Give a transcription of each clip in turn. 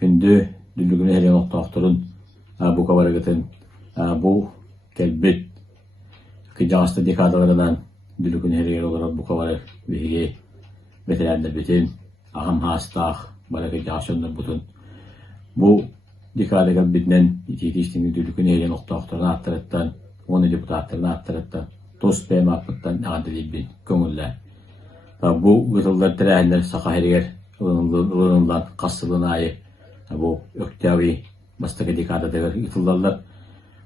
Күндü дүлүгүнü херен оқтоқтырын bu kabarıgıtın bu kelbit kıcağısta dekadalarından дүлүгүнü heren olarak bu kabarı vihigi veteranlar bütün aham hastağ bana kıcağışınlar bütün bu dekadagal bitnen итиитиктин дүлүгүнü heren oқтоқтырын attırıttan onu deputatlarını attırıttan tost beyme akpıttan эҕэрдэлиибит köngüller bu gıtıllar tirahinler saka heriger ılınılan kastılığın ayı bu öktəvi bastıqı dekadadır yıtıllarlar.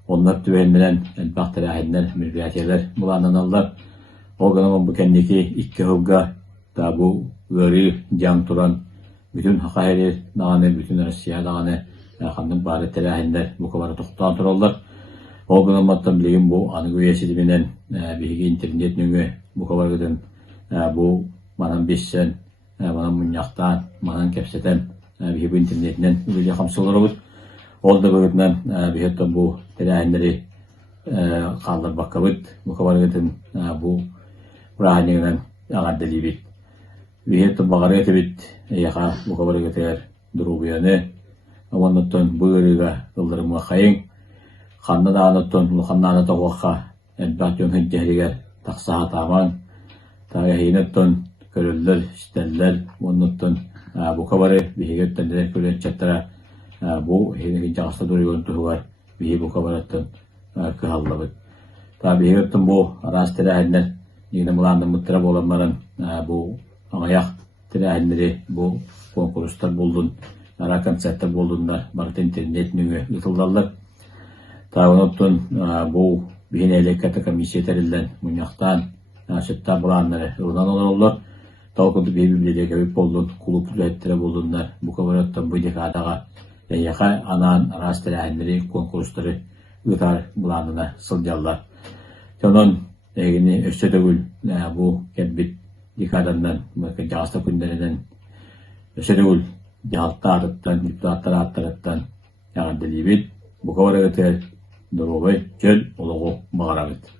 Onlar tüvenlenen bakterahinler, mülkiyatiyeler bulananarlar. O günün bu kendiki iki hılga da bu veri can turan bütün hakayeri dağını, bütün Rusya dağını yakından bari terahinler bu kadar tuğdan turarlar. O günün mattan bilgin bu anı güveyesi dibinen bilgi internet nüngü bu kadar gidin bu manan beşsen, manan munyaktan, manan kepseten bu internetinden ülke kamsıları ol da bugünden bir bu terahinleri kaldır bakkabıt bu kabargıtın bu rahaninden эҕэрдэлиибит bir bаҕарабыт yaha bu kabargıtlar doruobуйаны ondan bu ürüge yıldırımı kayın kanlı dağınıttın bu kanlı toğuqa elbette hüccehliger taksaha taman tağıyınıttın körüller isterler ondan bu kabarı bir hüccetler körüller çattıra bu hüccağısta duruyor var bir bu kabarıttın kıhallıbıt tabi hüccettin bu aras terahinler yine mulandım muttarab olanların bu ayak terahinleri bu konkurslar buldun ara konsertler buldunlar barıt internet nüngü yıtıldarlar tabi unuttun bu bihin elekata komisyeterinden munyaktan sütta bulanları yıldan olurlar Tavukunda birbirleriyle gibi boldun, kulup ürettere buldunlar. Bu kabarattan bu dekadaga yaka anan rastelahinleri, konkursları ıtar bulanına sılcallar. Onun egini östödögül bu kelbit dekadandan, jağısta günlerinden östödögül jahaltta atıttan, diplomatlar attırıttan эҕэрдэлиибит bu kabarıgıtır doruobуй çöl oluğu bаҕарабыт.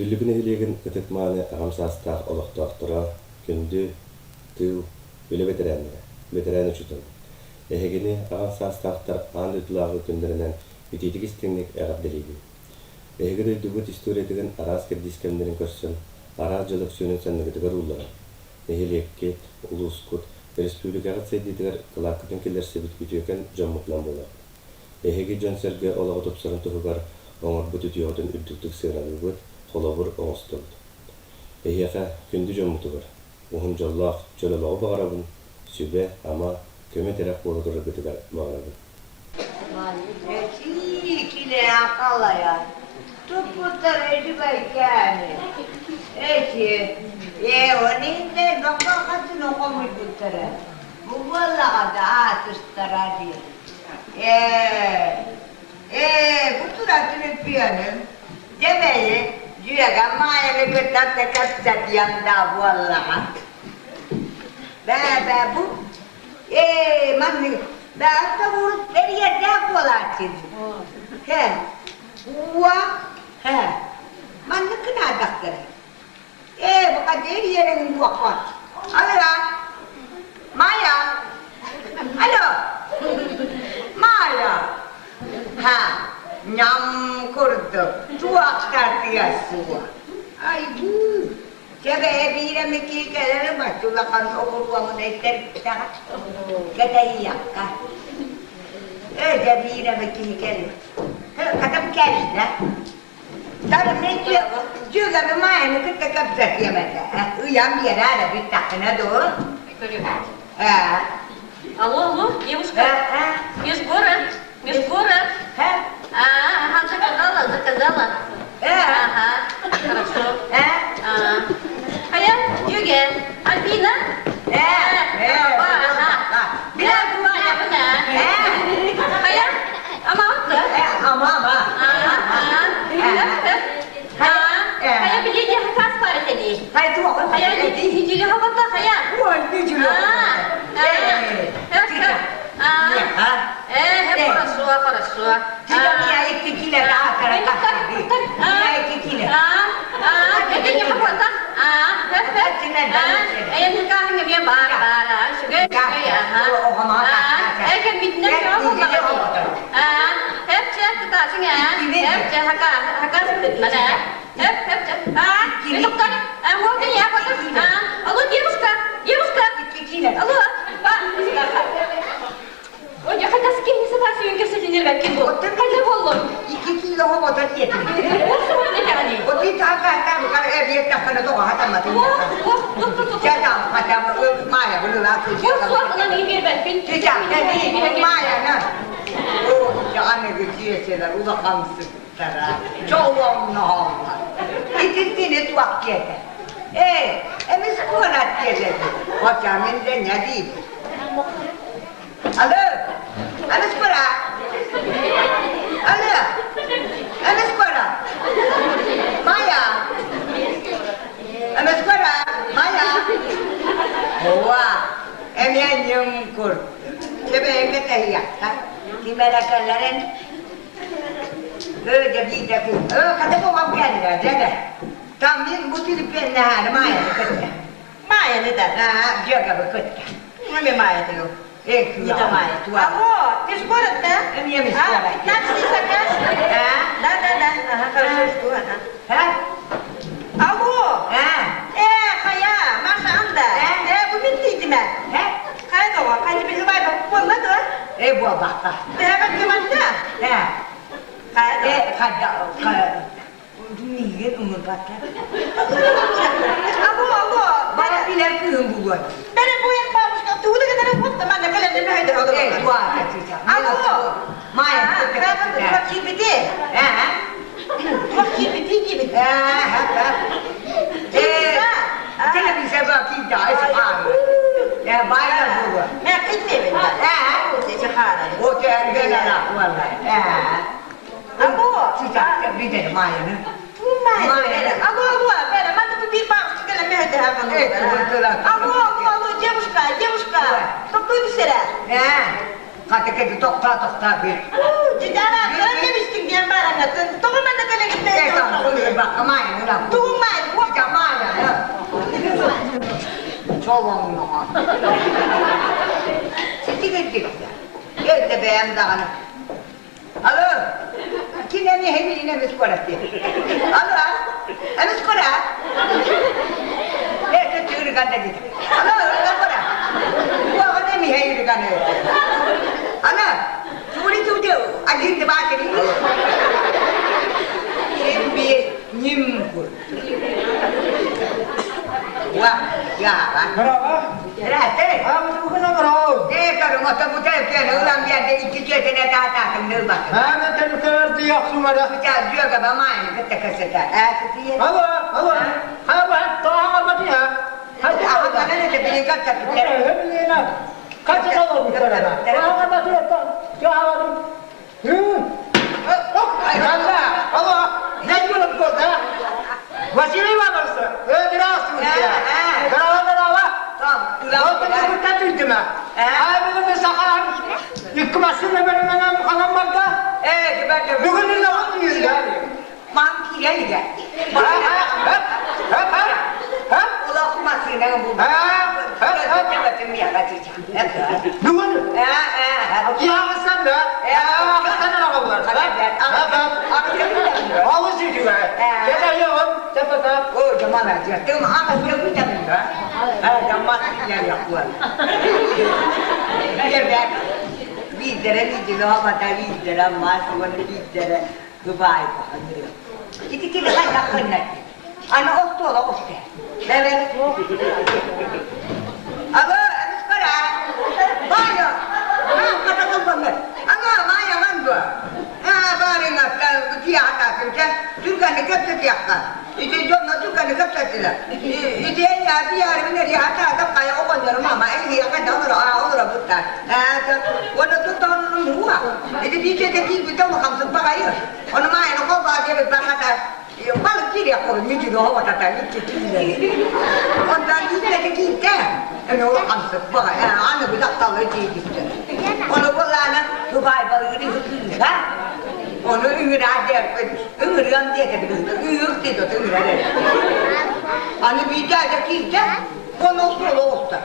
Дүллүгүнэ хилиэгин ытытмааны А5ам саастаах олохтоохтора күндү тыыл үле ветераны чутун. Эхегини А5ам саастаахтар аан үтүлаагы күннэринэн итиитик истиңник эҕэрдэлиибит. Эхегири дүгүт историятыгын араас кирдискемнерин көрсөн араас жылык сүүнүн санныгытыгар ууллара. Эхилиеккит, улуускут, республикага сейдитигер кылааккытын киллерсибит үтүөкен жоммутлан болар. Эхеги жонсерге олагы топсорун туһугар оҥорбут үтүөҕүтүн үрдүктүк сыаналыыбыт холобур оҥостолду. Эхиэхэ күндү жоммутугар. Уһун жоллаах чөлөлөҕү баҕарабын, сүбэ, ама, көмө терэх буолутурабытыгар баҕарабын. Киле акалая. Тупуттар эдибайкяни. Онинде бакакатын окомуйбуттара. Бугуаллағада атыстаради. Бутуратын өппияным. Демеyi, jüyaga maayani kıtatta kapsat yanda buallağa. Bu. Manni. Hatta vurup eriye de bualatın. Manni kına daktara. Baka deri yerin buakot. Alo. Maya. Alo. Maya. Nyam kurdu. Tuak tartiyasua. Ay bu. Jaga ebira miki kalana matulakan okuruamun eterta. Katayaka. Jabira miki kalana. Katam kalana. Tabii ne diyor? Juga memang kita kapsat ya mata. Uyam biar ada bitakna do. Алло, девушка. Без гора. Заказала. Ага, хорошо. Я, Юге, Альбина. Хорошо. Тебя меня и текила это не работа. Я никак не мне бара. Эгэ биднэ работа. Хепче тасинга. Хепче хакас битмана. Хепче. Доктор. Вот я вот. Алло, девушка. Алло. Ой, я хотела скинуть согласие, если не нервяки был. Вот ты хотя волну. 2 kilo работа нет. Вот и так, как я так на то, а там это. Я там, хотя бы Майя была тут. Вот, она не верит. Ты там, Майя, на. О, я не видела, это уже хамсы. Чёлом много. И ты не туакета. Мы скоро отъедем. Вот я меня не дим. Алло, скоро. Майя. Ова, я не мкур. Тебе это я. Кимера каларен. Жабида. Когда мы вам говорили, там мин бутыль пенна, Майя не да. Джага быкотка. Мы Майя ты. Не домая, туа. Алло, ты ж город-то? Я не скоро. 15 заказ? Да. Хорошо, что? Алло. Хая, Маша анда. Bu bittiydi mi? Haydi o, haydi bizim ayda olmadı. Bu baka. Bak kıvattı. Haydi. Niye umur baka? Allo. Bana bilen kıyım bu gol. Benim bu yer bağmışka, tuğla kadar hopta, ben de kalemde ne haydi oldu. Bu arada çocuk. Allo. Maya. Bak kibidi. Bak kibidi. Televizyon bakayım da esmağım. Bayram bu. Ne kıymetli ben. O teci hara. O teci hara vallahi. Allo. Çocuk bir de Maya'nın. Allo. Ben bir bağmışka kalemde haydi Allo, девушка. Doktor düşere. Katı tokta bir. Cidara, ben demiştim diyen bana. Topu ben de kalem gitmeye Şeytan koyuyor bak amayın ulan. Durmayın. Bak amayın. Çoğunluğu. Sizi gittik. Evde beğen dağını. Alo. Kine mi hemine mi skoratı? Alo. Hem skorat. Ne kötü kandı git. Alo. Skora. Bu ne mi heyri kandı? Alo. Çuri çuri. Acil de bakır. Şimdi nimkur. Wah, ya kan? Berapa? Terate. Bukan berapa. Kalau mata putih pian ulang biar dia ikut kena tata kena bak. Betul betul yang semua dah. Kita juga bermain kita kesetan. Setia. Halo, halo. Apa? Tahu apa dia? Hadi apa mana ni dia kat kat kita. Ini nak. Kacau kalau kita dah. Tahu apa dia? Tahu apa? Allah, Allah. Jangan belum kau dah. Wasili mana sah? Gracias. Berapa? Tam. Ulang kita tu cuma. Abi tu sekarang ikmasın da benim anam kalan marka. Kita Bugün ne zaman yiyor? Mangki ya ya. Ha? Ulah masih dengan bu. Kita temia kacau. Bugün? Ya sen de. Sen ne yapıyorsun? Halı çekiyor. Gel yok. Cepat. Oh, zaman aja. Temu amat dia kita minta. Zaman dia ya kuat. Dia dah. Vidare ni juga apa tadi vidare masuk mana vidare Dubai apa ni. Kita kan tak kenal. Anak okto lah okto. Level. Alo, sekarang. Maya. Kata kau banget. Anga Maya mandu. Barang apa dia atas kerja. Juga dekat setiap kan. Itu jodoh juga dekat setiap. Itu ya biar benar dia atas tak kayak orang di rumah. Ini akan orang buta. Walau tu tahun semua. Itu dia jadi kita makan sempat aja. Orang main kau baca berbakat. Yang paling kiri aku ni juga awak tak tahu kiri. Orang kita kita. Ini orang sempat. Anak budak tahu kiri kita. Orang bulan Dubai baru ini kiri kan. Orang ingin ada, ingin dia kata, ingin kita tu ingin ada. Anak bida ada kita, orang solo tak.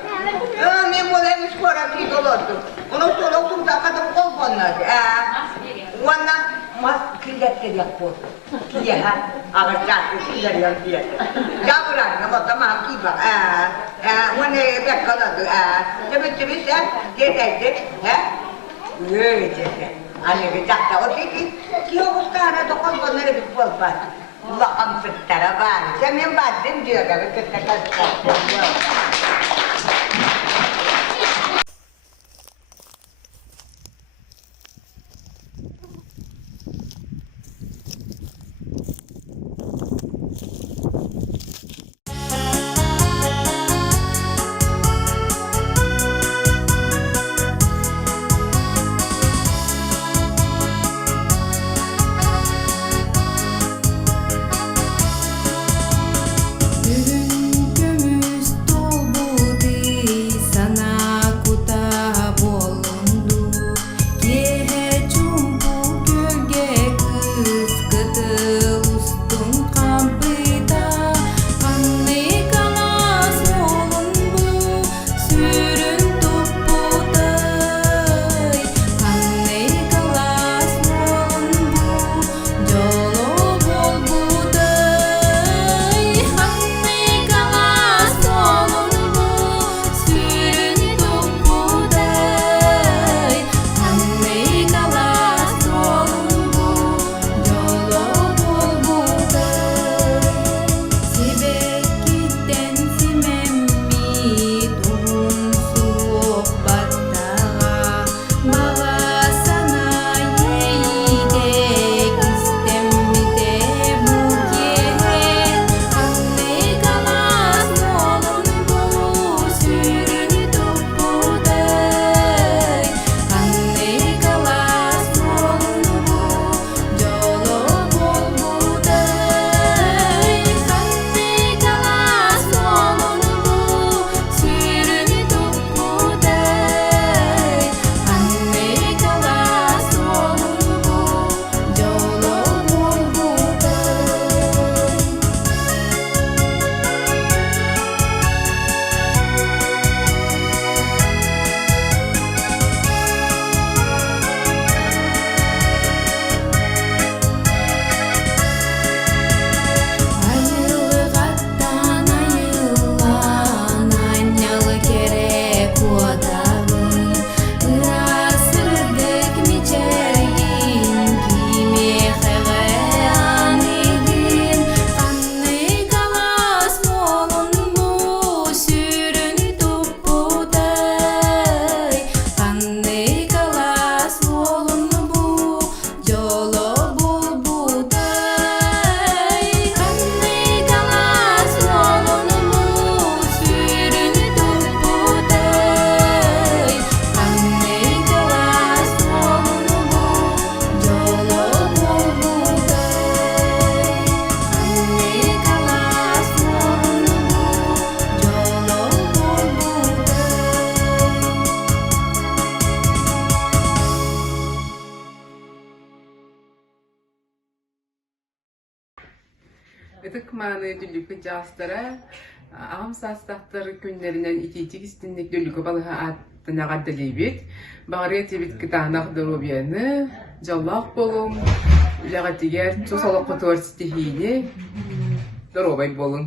Ni boleh ni sekolah kita tu. Orang solo tu tak kata kompon aja. Wana mas kita dia pun. Dia agar jatuh kita dia dia. Jaburan, nama tamam kita. Wana dia kalau tu. Cepat saya dia dia. Ye. Ani kita okey. Kio sekarang tu kau pun nak buat apa? Lakam setaraban. Saya memang dia juga kita kata. Gömüz doldu Itık manı düllükü castara, A5ам саастаахтар күннэринэн итиитик истиңник дьолу балыха аттына эҕэрдэлиибит, баҕарабыт кытаанах доруобуйаны, дьоллаах болуң, үлэҕэтигэр тусолоққутуар стихини, доруобай болуң.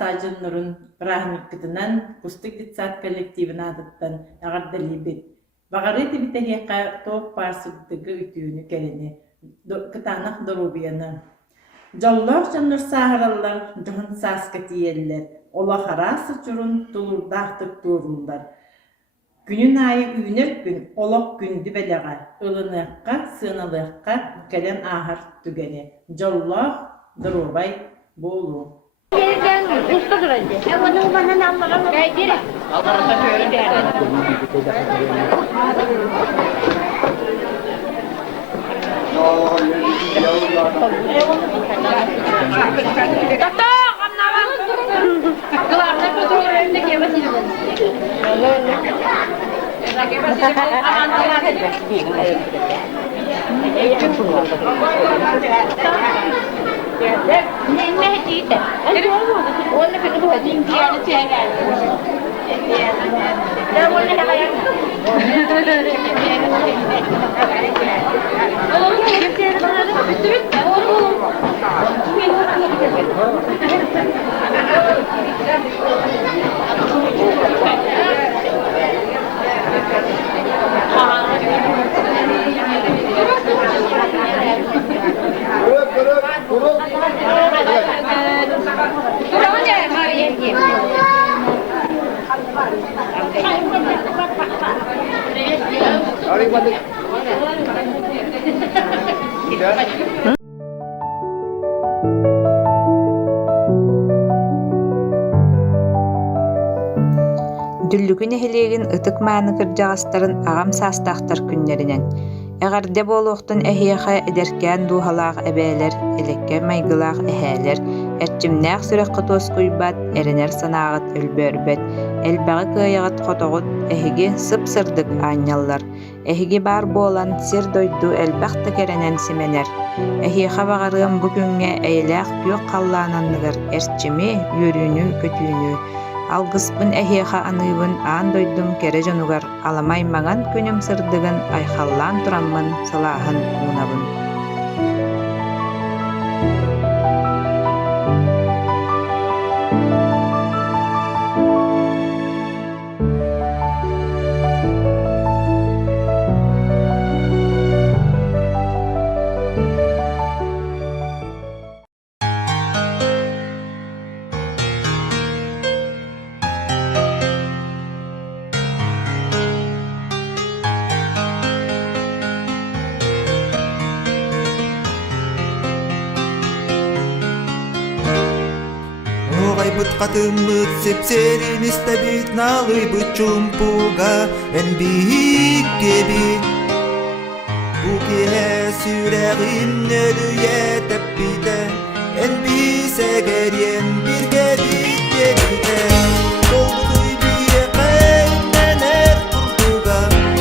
стажиннурун прагниккытынан кустык дитсат коллективин адыттан эҕэрдэлиибит. Баҕарабыт эбитэһиэхэ тоох парсыгдыгы үтүүнү кэлини кытаанах доруобуйаны. Дьоллоох дьоннур сааһыраллар дьоһун сааска тиэллэр, олохара сычурун тулурдаахтык тууруллар. Күнүн аайы үүнер күн олох күндү бэлэҕэ, ылыныахха, сыыналыахха кэлэн аахар түгэни. Дьоллоох доруобай буолуу. Дүллүгүн эхилиэгин ытык мааны кырдьаҕастарын аҕам саастаахтар күннэринэн. Эҕэрдэ буолуохтун эһиэхэ эдэркээн дууһалаах эбээлэр, элекке майгылаах эһээлэр, эрчимнээх сүрэххэ туоскуйбат, эренэр санааҕыт өлбөөрбөт, элбэҕи кыайаҕыт хотоҕут эһиги сып-сырдык аанньаллар. Эһиги баар буолан сир дойду элбэхтэ кэрэнэн сименэр. Эһиэхэ баҕарыам бу күҥҥэ эйэлээх түөх халлаананныгар эрчими, үөрүүнү, көтүүнү. Алгыспын эһиэхэ аныыбын аан дойдум кэрэ дьонугар аламай маҥан күнүм сырдыгын айхаллаан тураммын салааһын уунабын. Оғайбыт қатымбыт сепсерин истебит налыйбыт чумпуга эн биик кебит. Бу киһэ сүрэгин өлүйэ теппите эн бисэгерен бирге битебите. Болдуй бие кайненер курдуга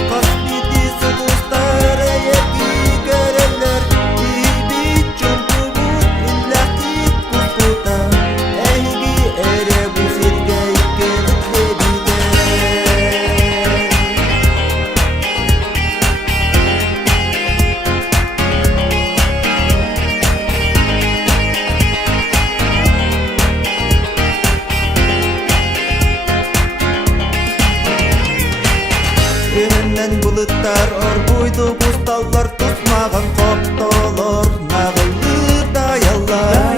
кас бити сылыстар эки көрөлөр ийбит чумпубут иллахтит курпута. Önünden bulutlar orbuydu buztallar tutmağın koptolor nağılır dayallar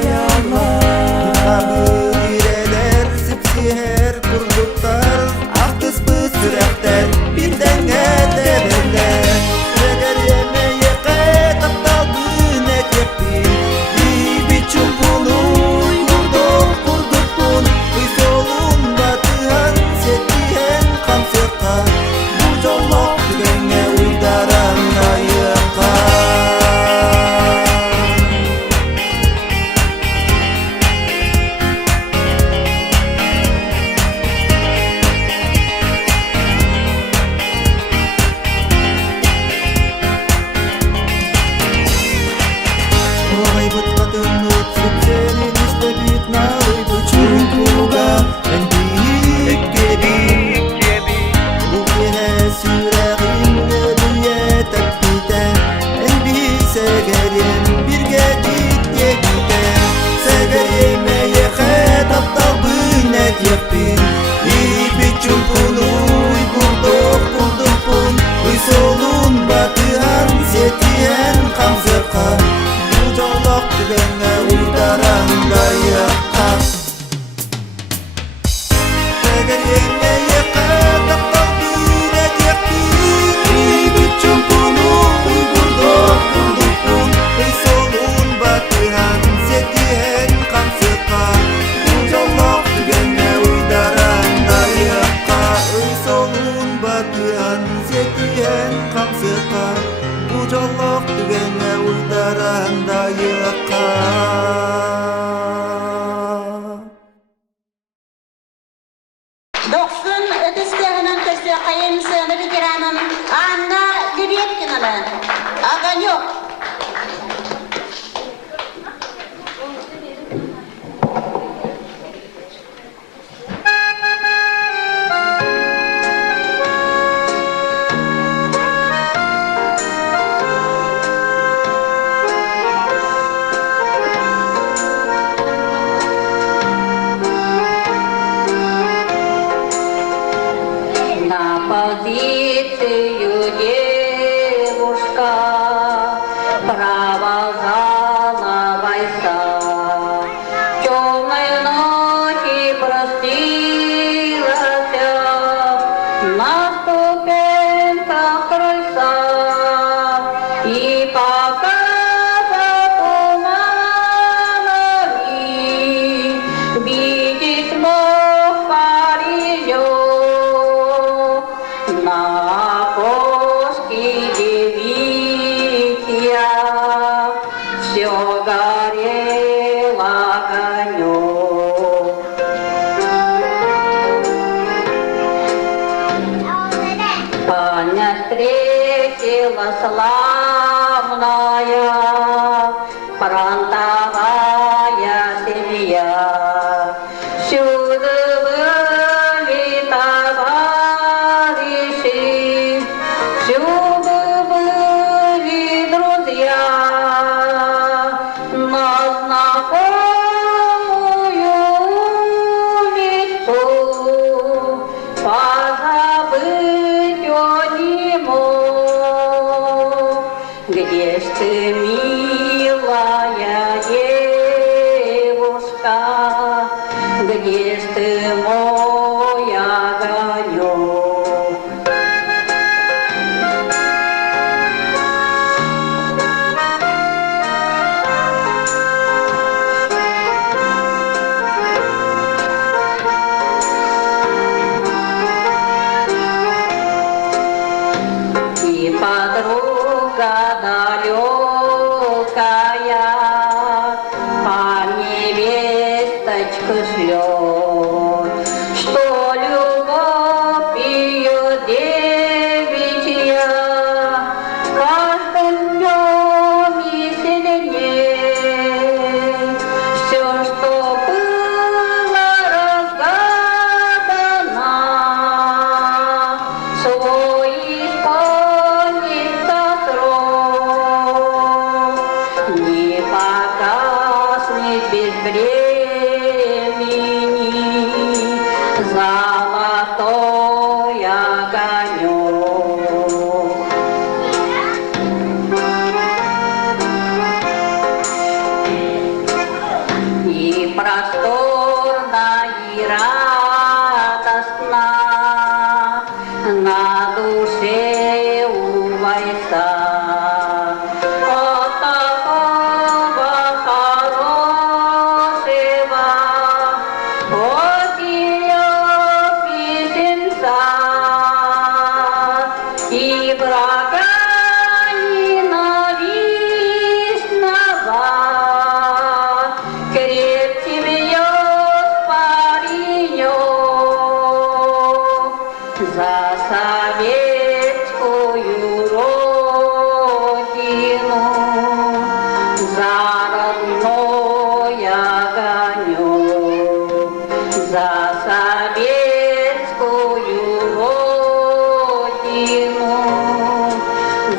Yıkabı direler sipsiher kurduklar Aktıs bu sürekler birden edeberler Eğer yemeğe kaytaktal bünek yapayım Bir biçim bunu kurduk bun Kız olun batıhan setihen kamsıkta Jolloq tügenge uydaran ayıqqa Doksun ötüstehinin köşe kayımsığını bitiranım. Anna gübiyetkin alın. Ağan yok. Позицию девушка провожала войска. Темной ночи простилась на ступеньках крыльца. И пока за туманами видеть мог Парижу, на опушке девичья все горело огонём. Паня встретила славная фронтовая семья. Всюду были товарищи, всюду были друзья. На знакомую улицу позабыть он не мог. Где ж ты, милая девушка, где ж ты, мой огонек? И подруга далекая по невесточку шлет, что любовь ее девичья каждым днем и сильней. Все, что было разгадано, свой исполнится срок. Не погаснет без времени золотой огонек. И просторно, и радостно на душе у войска. От такого хорошего, от ее песенца и врага ненавистного крепче бьет паренек за советскую родину, за родной огонек, за советскую родину,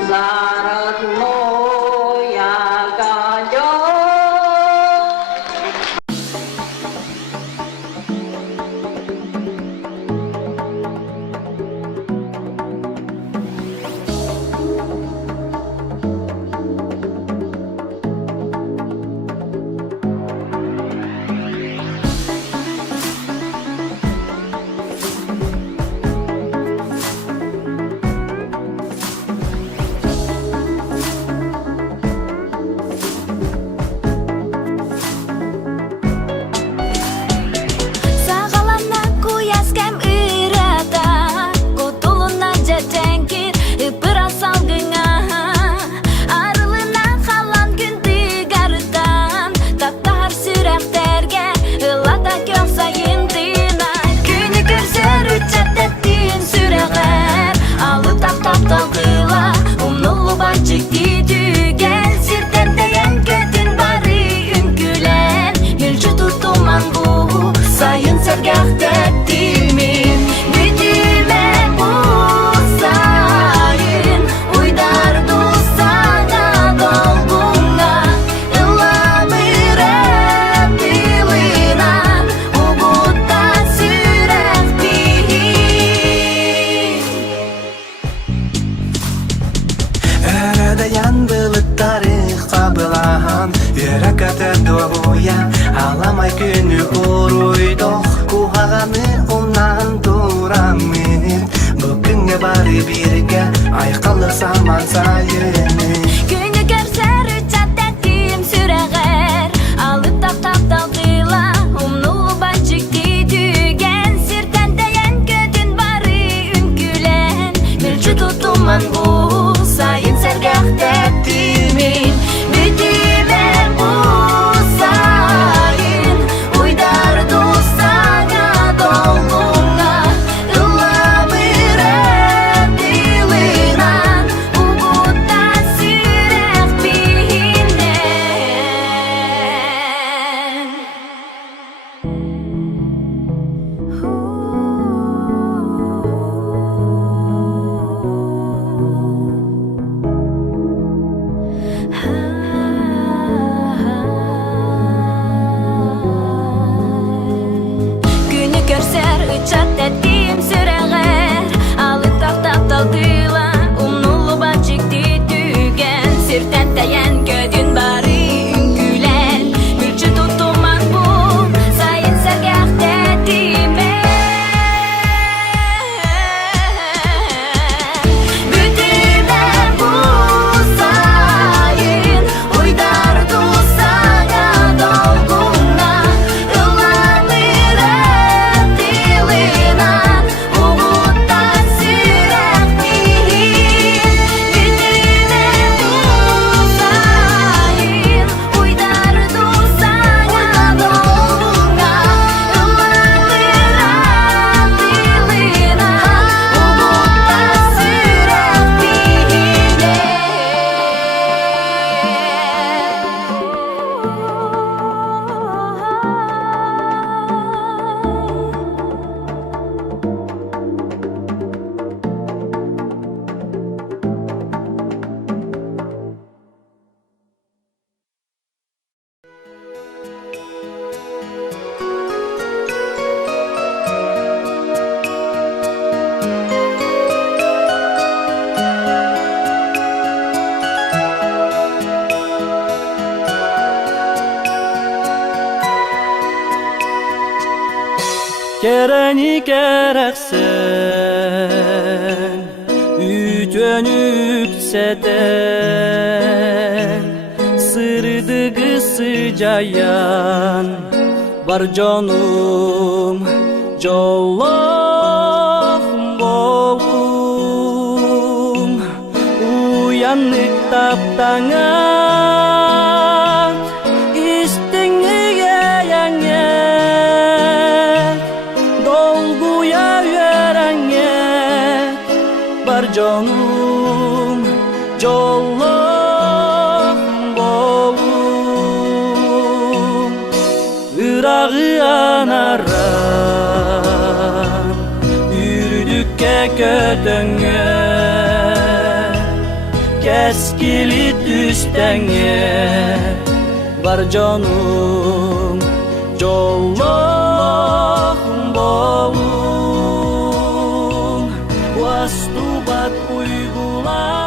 за родной огонек. birge ayqalı saman sayını. Күні көрсер үчатта тиім сүрәғер алып тақтап талдыла умнулу бачыкты түйген сиртен тәйен көтін бары үнкүлен мүлчі тұтуман бұ сайын сәргәқтәп тимин бүтімен бұ сайын уйдар дұсаңа долғыңа ылабырып дилынан убутта сүрәк бейінен. Күні көрсер үчат тәттім сүрәғер алып тақтап талдыла умнулу бачыкты түйген сиртен тәйен көдін бары үнкүлен мүлчі тұтуман бұл сайын сәргәқті тимен бүтімен бұл сайын уйдар дұсаңа долғыңа ылабырып дилынан убутта сүрәк бейін бүтімен бұл сайын уйдар дұсаңа долғыңа ылабырып дилынан убутта сүрәк Kereni kereksen ütönüp seten sırdıgı sıcayan var canım jolloh bolum uyanık taptanat istingniye yanget dolguya verenget var canım jolloh bolum Irağı anaran yürüdükçe kötüne keskili düstenge var canım jolloh bolum vastubat uygular